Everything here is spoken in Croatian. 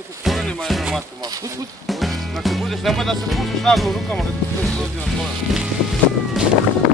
Oj, se skoro nema jedno maske malo. Kad se budeš, nemoj da se pušiš naglo rukama kad se dođe na tvoje.